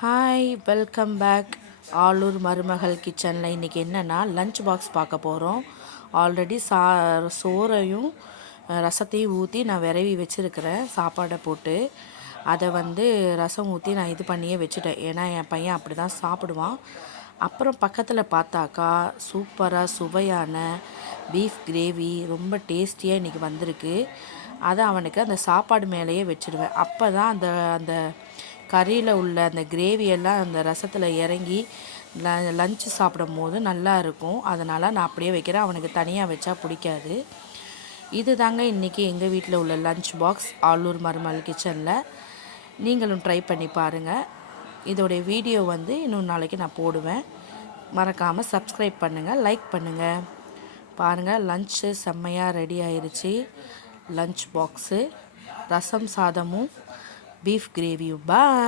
Hi, welcome back. Alur மருமகள் கிச்சனில் இன்றைக்கி என்னென்னா லஞ்ச் பாக்ஸ் பார்க்க போகிறோம். ஆல்ரெடி சோறையும் ரசத்தையும் ஊற்றி நான் விரவி வச்சுருக்கிறேன். சாப்பாடை போட்டு அதை ரசம் ஊற்றி நான் இது பண்ணியே வச்சுட்டேன். ஏன்னா என் பையன் அப்படி தான் சாப்பிடுவான். அப்புறம் பக்கத்தில் பார்த்தாக்கா சூப்பராக சுவையான பீஃப் கிரேவி ரொம்ப டேஸ்டியாக இன்றைக்கி வந்திருக்கு. அதை அவனுக்கு அந்த சாப்பாடு மேலேயே வச்சுடுவேன். அப்போ தான் அந்த அந்த கறியில் உள்ள அந்த கிரேவியெல்லாம் அந்த ரசத்தில் இறங்கி லஞ்சு சாப்பிடும் போது நல்லா இருக்கும். அதனால் நான் அப்படியே வைக்கிறேன். அவனுக்கு தனியாக வச்சா பிடிக்காது. இது தாங்க இன்றைக்கி எங்கள் வீட்டில் உள்ள லஞ்ச் பாக்ஸ் ஆலூர் மருமகள் கிச்சனில். நீங்களும் ட்ரை பண்ணி பாருங்கள். இதோடைய வீடியோ இன்னும் நாளைக்கு நான் போடுவேன். மறக்காமல் சப்ஸ்கிரைப் பண்ணுங்கள், லைக் பண்ணுங்கள். பாருங்கள், லஞ்சு செம்மையாக ரெடி ஆயிடுச்சு. லஞ்ச் பாக்ஸு ரசம் சாதமும் பீஃப் கிரேவியும். பாய்.